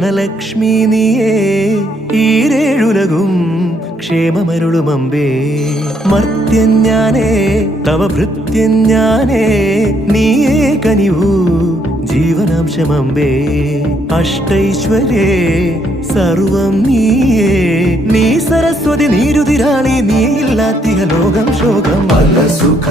ധനലക്ഷ്മി നീയേ ഈരേഴുലകും ക്ഷേമമരുളുമമ്പേ മർത്യഞ്ഞാനേ തവ ഭൃത്യഞ്ഞാനേ നീയേ കനിവൂ ജീവനാംശമമ്പേ അഷ്ടൈശ്വര്യേ സർവം നീയേ നീ സരസ്വതി നീരുതിരാളി നീയില്ലാത്തിക ലോകം ശോകം പല സുഖ